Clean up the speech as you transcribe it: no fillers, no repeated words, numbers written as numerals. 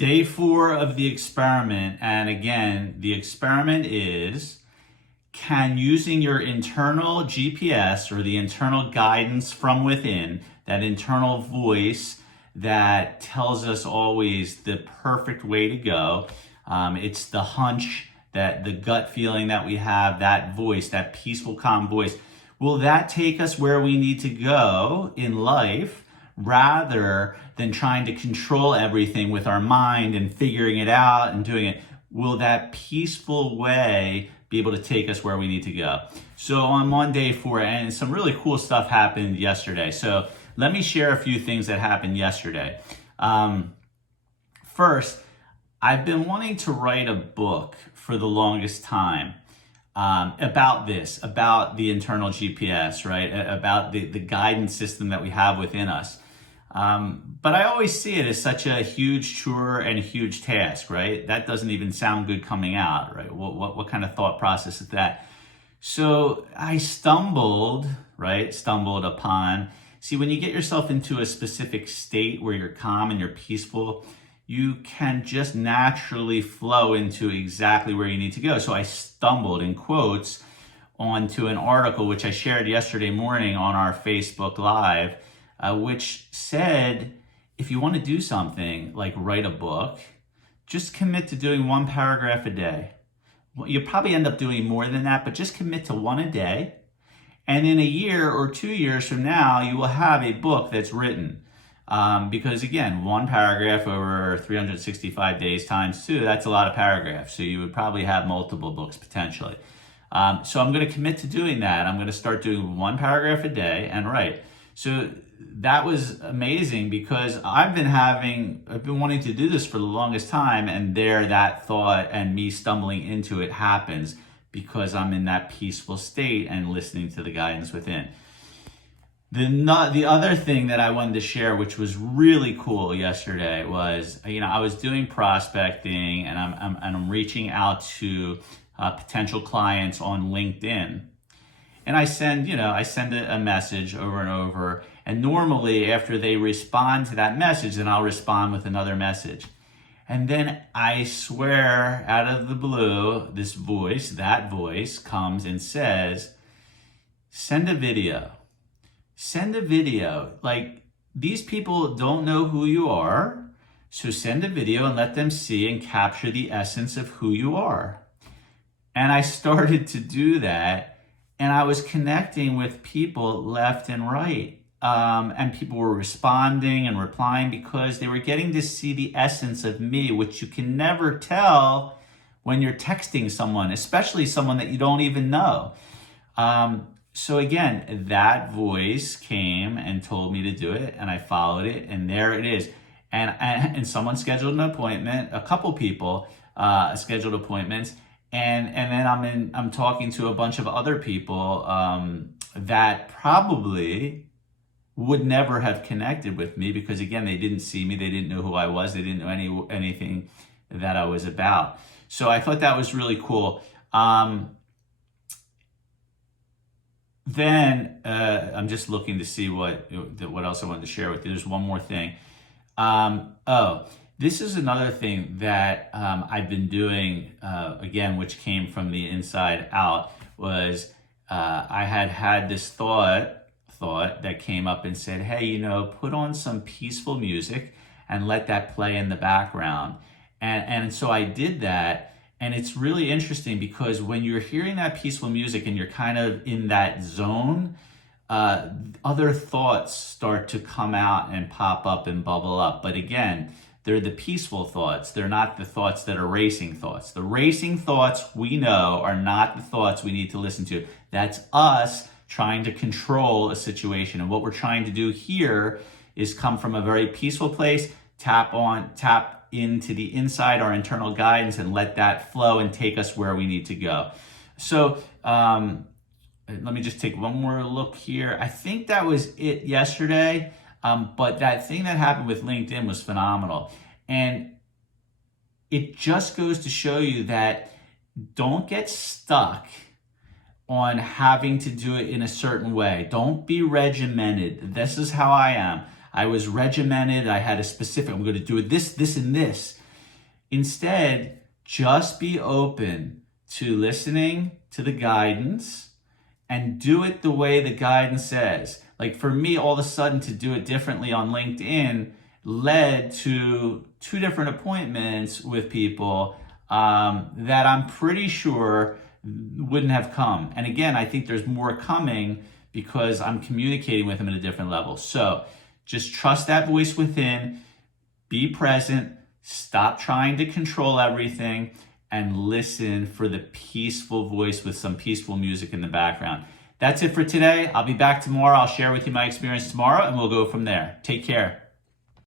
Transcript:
Day 4 of the experiment, and again, the experiment is, can using your internal GPS or the internal guidance from within, that internal voice that tells us always the perfect way to go, it's the hunch, that the gut feeling that we have, that voice, that peaceful, calm voice, will that take us where we need to go in life rather than trying to control everything with our mind and figuring it out and doing it? Will that peaceful way be able to take us where we need to go? So I'm on day 4 and some really cool stuff happened yesterday. So let me share a few things that happened yesterday. First, I've been wanting to write a book for the longest time about this, about the internal GPS, right? About the guidance system that we have within us. But I always see it as such a huge chore and a huge task, right? That doesn't even sound good coming out, right? What kind of thought process is that? So I stumbled upon, see, when you get yourself into a specific state where you're calm and you're peaceful, you can just naturally flow into exactly where you need to go. So I stumbled, in quotes, onto an article which I shared yesterday morning on our Facebook Live, which said, if you want to do something like write a book, just commit to doing 1 paragraph a day. Well, you'll probably end up doing more than that, but just commit to 1 a day. And in a year or 2 years from now, you will have a book that's written. Because again, 1 paragraph over 365 days times 2, that's a lot of paragraphs. So you would probably have multiple books potentially. So I'm going to commit to doing that. I'm going to start doing 1 paragraph a day and write. So that was amazing because I've been wanting to do this for the longest time, and that thought and me stumbling into it happens because I'm in that peaceful state and listening to the guidance within. The other thing that I wanted to share, which was really cool yesterday, was, I was doing prospecting and I'm reaching out to potential clients on LinkedIn, and I send a message over and over. And normally, after they respond to that message, then I'll respond with another message. And then I swear, out of the blue, that voice comes and says, send a video. Send a video. Like, these people don't know who you are, so send a video and let them see and capture the essence of who you are. And I started to do that, and I was connecting with people left and right. And people were responding and replying because they were getting to see the essence of me, which you can never tell when you're texting someone, especially someone that you don't even know. So again, that voice came and told me to do it, and I followed it, and there it is. And someone scheduled an appointment, a couple people scheduled appointments, and then I'm talking to a bunch of other people that probably would never have connected with me because, again, they didn't see me, they didn't know who I was, they didn't know anything that I was about. So I thought that was really cool. Then I'm just looking to see what else I wanted to share with you. There's one more thing. This is another thing that I've been doing, again, which came from the inside out, was I had this thought that came up and said, hey, put on some peaceful music and let that play in the background. And so I did that. And it's really interesting because when you're hearing that peaceful music and you're kind of in that zone, other thoughts start to come out and pop up and bubble up. But again, they're the peaceful thoughts. They're not the thoughts that are racing thoughts. The racing thoughts, we know, are not the thoughts we need to listen to. That's us trying to control a situation. And what we're trying to do here is come from a very peaceful place, tap into the inside, our internal guidance, and let that flow and take us where we need to go. So let me just take one more look here. I think that was it yesterday, but that thing that happened with LinkedIn was phenomenal. And it just goes to show you that don't get stuck on having to do it in a certain way. Don't be regimented. This is how I am. I was regimented. I had a specific, I'm going to do it this, and this. Instead, just be open to listening to the guidance and do it the way the guidance says. Like for me, all of a sudden to do it differently on LinkedIn led to 2 different appointments with people that I'm pretty sure wouldn't have come. And again, I think there's more coming because I'm communicating with them at a different level. So just trust that voice within, be present, stop trying to control everything, and listen for the peaceful voice with some peaceful music in the background. That's it for today. I'll be back tomorrow. I'll share with you my experience tomorrow and we'll go from there. Take care.